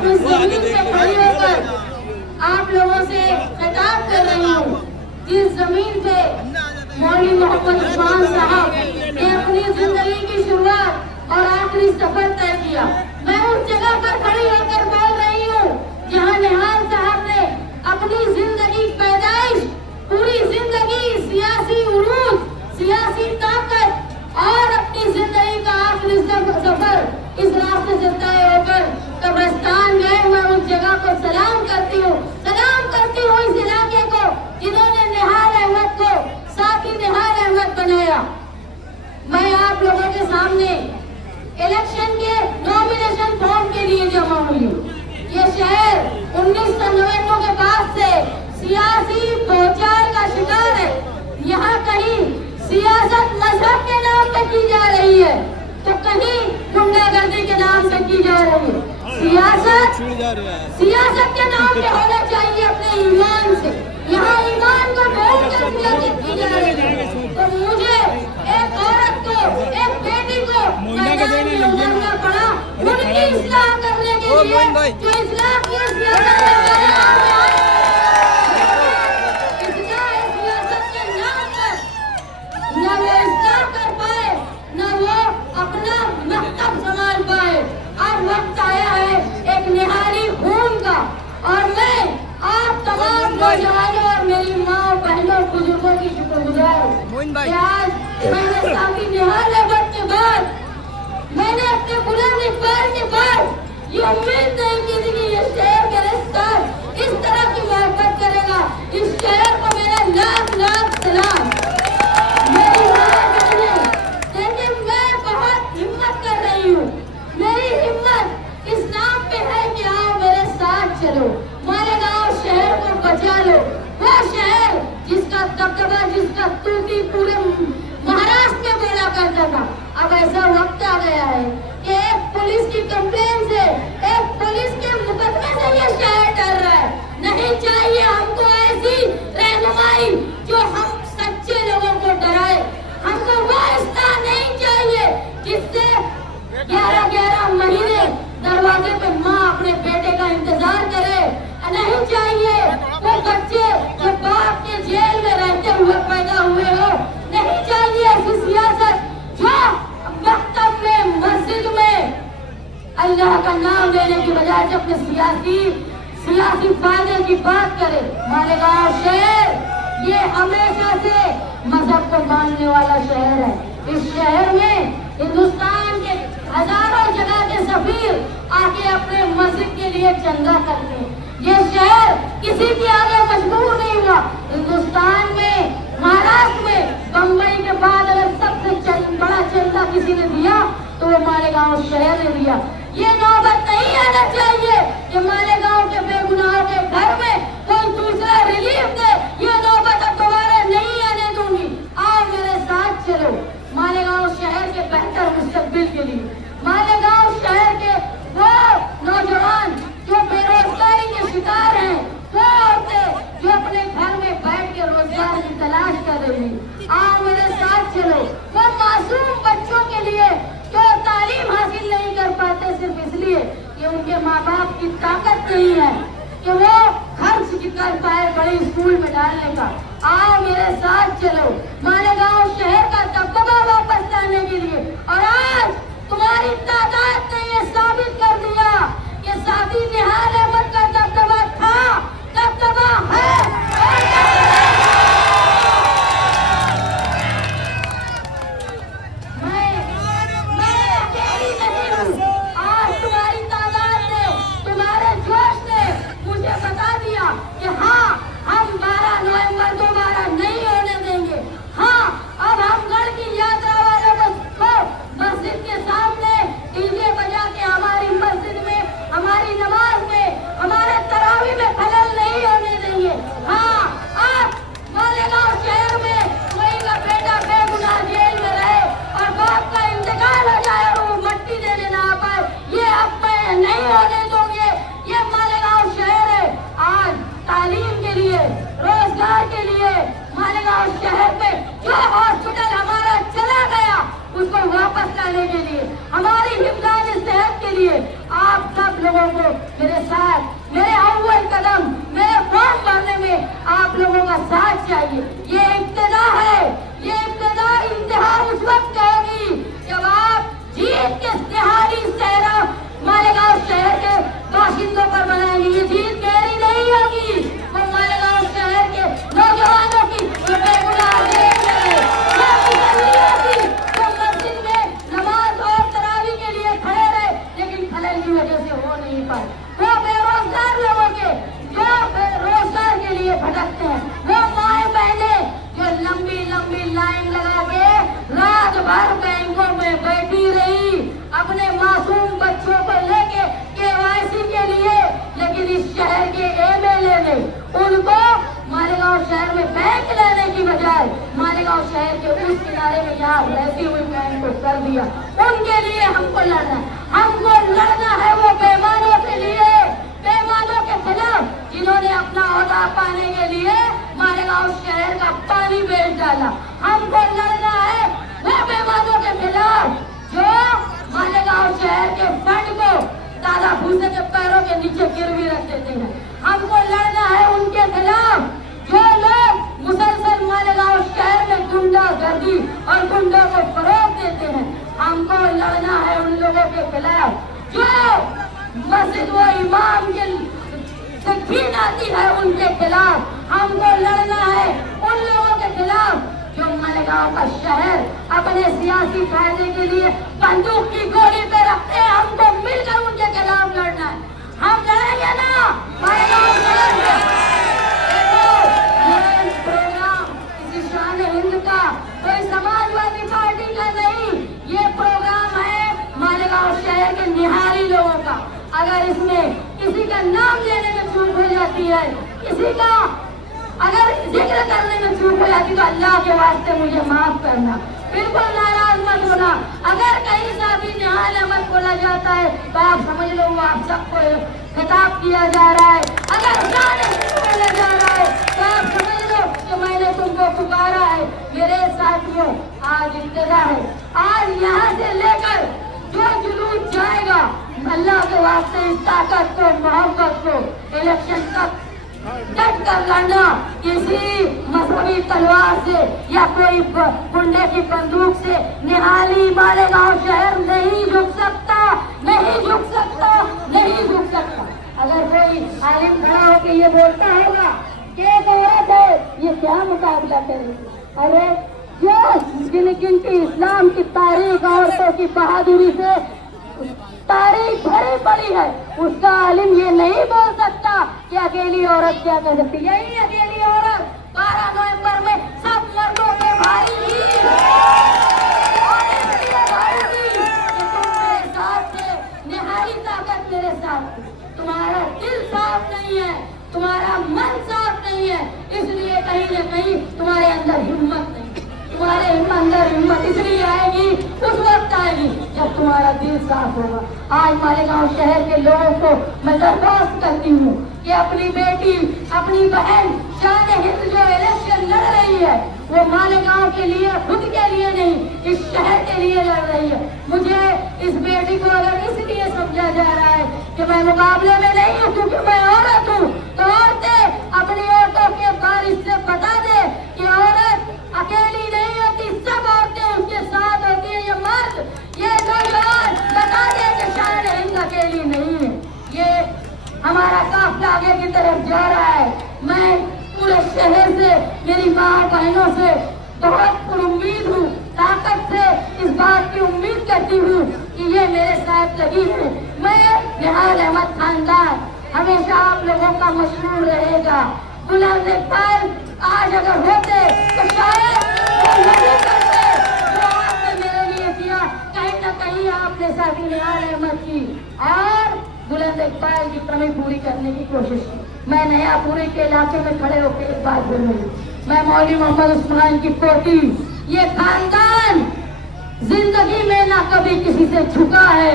मैं इस जमीन पे खड़ी होकर आप लोगों से खिताब कर रही हूँ। जिस जमीन पे मौलवी मोहम्मद उस्मान साहब ने अपनी जिंदगी की शुरुआत और आखिरी सफर तय किया, मैं उस जगह पर खड़ी होकर बोल रही हूँ जहाँ निहाल साहब ने अपनी जिंदगी पैदाइश, पूरी जिंदगी सियासी उरूज, सियासी ताकत और अपनी जिंदगी का आखिरी सफर इस रास्ते से तय होकर कब्रिस्तान गए। मैं उस जगह को सलाम करती हूँ इस इलाके को जिन्होंने निहाल अहमद को साथी निहाल अहमद बनाया। मैं आप लोगों के सामने इलेक्शन के नॉमिनेशन फॉर्म के लिए जमा हुई हूँ। ये शहर 1999 के बाद से सियासी भौचाल का शिकार है। यहाँ कहीं सियासत मजहब के नाम पे की जा रही है तो कहीं गुंडागर्दी के नाम पे की जा रही है। सियासत के नाम पे होना चाहिए अपने ईमान से। यहाँ ईमान को ढोल कर सियासत की जा रही है। तो मुझे एक औरत को, एक बेटी को मैदान में उतरना पड़ा उनकी इस्लाह करने के लिए, जो इस्लाह की सियासत के नाम के नाम पर न वो इस्लाह कर पाए, न वो अपना मकतब संभाल पाए। अब वक्त आया है एक निहाली खून का, और मैं आप तमाम नौजवानों और मेरी माँ बहनों बुजुर्गों की शुक्रगुजार हूँ। आज मैंने साथी निहाल अहमद के बाद, मैंने अपने बुलंद इकबाल के बाद ये उम्मीद नहीं की थी कि ये शहर मेरे साथ इस तरह की मोहब्बत करेगा। इस शहर को मेरा लाख लाख सलाम। मेरी माँ बहनें, देखिए मैं बहुत हिम्मत कर रही हूँ। मेरी हिम्मत इस नाम पे है कि आओ मेरे साथ चलो, मालेगांव शहर को बचा लो। वो शहर जिसका दबदबा, जिसका तूती पूरे महाराष्ट्र में बोला करता था। अब ऐसा वक्त आ गया है कि एक पुलिस की कंप्लेन से, एक पुलिस के मुकदमे से ये शहर डर रहा है। नहीं चाहिए हमको ऐसी रहनुमाई जो हम सच्चे लोगों को डराए। हमको वो इस्लाह नहीं चाहिए जिससे 11-11 महीने दरवाजे पे माँ अपने बेटे का इंतजार करे। नहीं चाहिए वो बच्चे जो बाप के जेल में रहते हुए पैदा हुए हो। नहीं चाहिए ऐसी सियासत जो मकतब में, मस्जिद में अल्लाह का नाम लेने की बजाय से अपने सियासी फायदे की बात करे। मालेगांव शहर ये हमेशा से मजहब को मानने वाला शहर है। इस शहर में हिंदुस्तान के हजारों जगह के सफीर आके अपने मस्जिद के लिए चंदा करते हैं। ये शहर किसी के आगे मजबूर नहीं हुआ। हिंदुस्तान में, महाराष्ट्र में, बम्बई के बाद अगर सबसे बड़ा चंदा किसी ने दिया तो वो मालेगांव शहर ने दिया। ये नौबत नहीं आना चाहिए कि मालेगांव के बेगुनाहों के घर में कोई दूसरा रिलीफ दे। ये नौबत अब दोबारा नहीं आने दूंगी। आओ मेरे साथ चलो मालेगांव शहर के बेहतर मुस्तकबिल के लिए। मालेगांव शहर के वो नौजवान जो बेरोजगारी के शिकार हैं, वो औरतें जो अपने घर में बैठ के रोजगार की तलाश कर रही हैं, आओ मेरे साथ चलो। वो मासूम बच्चों के लिए जो तालीम हासिल नहीं कर पाते सिर्फ इसलिए कि उनके माँ बाप की ताकत नहीं है कि वो खर्च कर पाए बड़े स्कूल में डालने का, आओ मेरे साथ चलो मालेगांव शहर का दबदबा वापस लाने के लिए। और आज तुम्हारी तादाद ने ये साबित कर दिया कि साथी निहाल अहमद का दबदबा था, दबदबा है। मैं अकेली नहीं हूँ। आज तुम्हारी तादाद ने, तुम्हारे जोश ने मुझे बता दिया कि हाँ, हम 12 नवंबर दोबारा नहीं होने देंगे। हाँ, अब हम गढ़ की यात्रा वालों को मस्जिद के सामने डीजे बजा के हमारी मस्जिद में, हमारी नमाज में, हमारे तरावी में खलल नहीं होने देंगे। हाँ, अब मालेगांव शहर में कोई का बेटा बेगुनाह जेल में रहे और बाप का इंतकाल हो जाए और वो मट्टी देने ना आ पाए, ये अब मैं नहीं होने दूंगी। ये मालेगांव शहर है। आज तालीम के लिए, रोजगार के लिए मालेगांव शहर में जो हॉस्पिटल हमारा चला गया उसको वापस लाने के लिए, हमारी हिफाजत सेहत के लिए आप सब लोगों लोगों को मेरे साथ, मेरे अव्वल कदम, मेरे फॉर्म भरने में आप लोगों का साथ चाहिए। ये इब्तिदा है, ये इब्तिदा इंतहा उस वक्त होगी जब आप जीत के निहारी सहरा मालेगांव शहर के बाशिंदों पर बनाएंगे। ये जीत मेरी नहीं होगी, वो मालेगांव शहर के नौजवानों की बेगुनाह देंगे। जो मस्जिद में नमाज और तरावी के लिए खड़े रहे लेकिन खलल की वजह से हो नहीं पाए, वो बेरोजगार लोगों के जो रोजगार के लिए भटकते हैं, वो माए बहने जो लंबी लंबी लाइन लगा के रात भर बैंकों में बैठी रही अपने मासूम बच्चों को लेके केवाईसी के लिए, लेकिन इस शहर के एमएलए ने उनको मालेगांव शहर में बैंक लेने की बजाय मालेगांव शहर के उस किनारे में यहाँ रहती हुई बैंक को कर दिया। उनके लिए हमको लड़ना है, हमको लड़ना है वो बेईमानों के लिए, बेईमानों के खिलाफ जिन्होंने अपना ओहदा पाने के लिए मालेगांव शहर का पानी बेच डाला। हमको लड़ना है वो बेईमानों के खिलाफ जो मालेगांव शहर के फंड को दादा भूसे के पैरों के नीचे गिरवी रख देते हैं। हमको लड़ना है उनके खिलाफ जो लोग मुसलसल मालेगांव शहर में गुंडागर्दी और गुंडों को फरोग देते हैं। हमको लड़ना है उन लोगों के खिलाफ जो मस्जिद व इमाम के से घिन आती है उनके खिलाफ। हमको लड़ना है उन लोगों के खिलाफ जो मालेगांव का शहर अपने सियासी फायदे के लिए बंदूक की गोली पे रखते हैं। हमको मिलकर उनके खिलाफ लड़ना है। हम लड़ेंगे ना मालेगांव शहर में। ये प्रोग्राम किसी शान हिंद का, कोई समाजवादी पार्टी का नहीं, ये प्रोग्राम है मालेगांव शहर के निहारी लोगों का। अगर इसमें किसी का नाम लेने में चूक हो जाती है, किसी का अगर जिक्र करने में चूक हो जाती तो अल्लाह के वास्ते मुझे माफ करना, बिल्कुल नाराज मत होना। अगर कहीं साथी निहाल अहमद बोला जाता है तो आप समझ लो वो आप सबको खिताब किया जा रहा है। अगर बोला जा रहा है तो आप समझ लो कि मैंने तुमको पुकारा है। मेरे साथियों, आज इब्तिदा है, आज यहाँ से लेकर जो जुलूस जाएगा अल्लाह के वास्ते इस ताकत को, मोहब्बत को इलेक्शन तक डट कर लड़ना। किसी मजहबी तलवार से या कोई गुंडे की बंदूक से निहाली मालेगांव शहर नहीं झुक सकता, नहीं झुक सकता, नहीं झुक सकता। अगर कोई आलिम खड़ा होकर ये बोलता होगा कि एक औरत है, ये क्या मुकाबला करेगी? अरे जो जिनकी इस्लाम की तारीख औरतों की बहादुरी से तारीख भरी पड़ी है, उसका आलिम ये नहीं बोल सकता कि अकेली औरत क्या कर सकती। यही अकेली औरत 12 नवंबर में सब मर्दों के भाई थी और इसलिए भाई थी कि तुम मेरे साथ थे, निहारी ताकत मेरे साथ थी। तुम्हारा दिल साफ नहीं है, तुम्हारा मन साफ नहीं है, इसलिए कहीं न कहीं तुम्हारे अंदर हिम्मत नहीं। तुम्हारे अंदर हिम्मत इसलिए आएगी, उस वक्त आएगी जब तुम्हारा दिल साफ होगा। आज मालेगांव शहर के लोगों को मैं दरख्वास्त करती हूँ कि अपनी बेटी, अपनी बहन शान हिंद जो इलेक्शन लड़ रही है वो मालेगांव के लिए, खुद के लिए नहीं, इस शहर के लिए लड़ रही है। मुझे इस बेटी को अगर इसलिए समझा जा रहा है कि मैं मुकाबले में नहीं हूँ क्योंकि मैं औरत हूँ, तो औरतें अपनी औरतों के बारिश से बता दे कि औरत अकेली नहीं होती, सब औरतें उसके साथ होती है। ये मर्द, ये नौजवान बता दे कि शान हिंद अकेली नहीं है। ये हमारा काफिला आगे की तरफ जा रहा है। मैं पूरे शहर से, मेरी माँ बहनों से बहुत उम्मीद हूँ, ताकत से इस बात की उम्मीद करती हूँ कि ये मेरे साथ लगी है। मैं निहाल अहमद खानदान हमेशा आप लोगों का मशहूर रहेगा। बुलंद इकबाल आज अगर होते तो शायद वो नहीं करते जो आपने मेरे लिए किया। कहीं न कहीं आपने साथी निहाल अहमद की और बुलंद इकबाल की कमी पूरी करने की कोशिश की। मैं नयापुरी के इलाके में खड़े होकर एक बात बोल रही हूँ। मैं मौलवी मोहम्मद उस्मान की पोती, ये खानदान जिंदगी में ना कभी किसी से झुका है,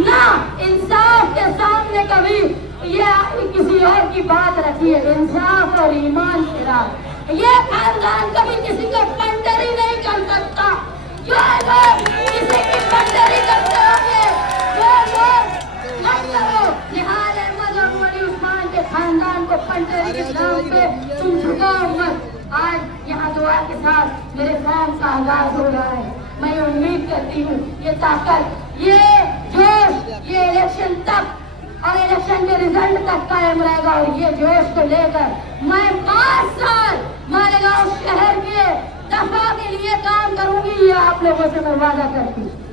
ना इंसाफ के सामने कभी ये किसी और की बात रखी है। इंसाफ और ईमान के राह ये खानदान कभी किसी को पंडरी नहीं कर सकता। जो लोग किसी की पंडरी करते होंगे, जो लोग मत करो। के साथ मेरे फॉर्म का आगाज हो रहा है। मैं उम्मीद करती हूँ ये ताकत, ये जोश, ये इलेक्शन तक और इलेक्शन के रिजल्ट तक कायम रहेगा। और ये जोश को लेकर मैं 5 साल मालेगांव शहर के दफा के लिए काम करूंगी, ये आप लोगों से मैं वादा करती हूँ।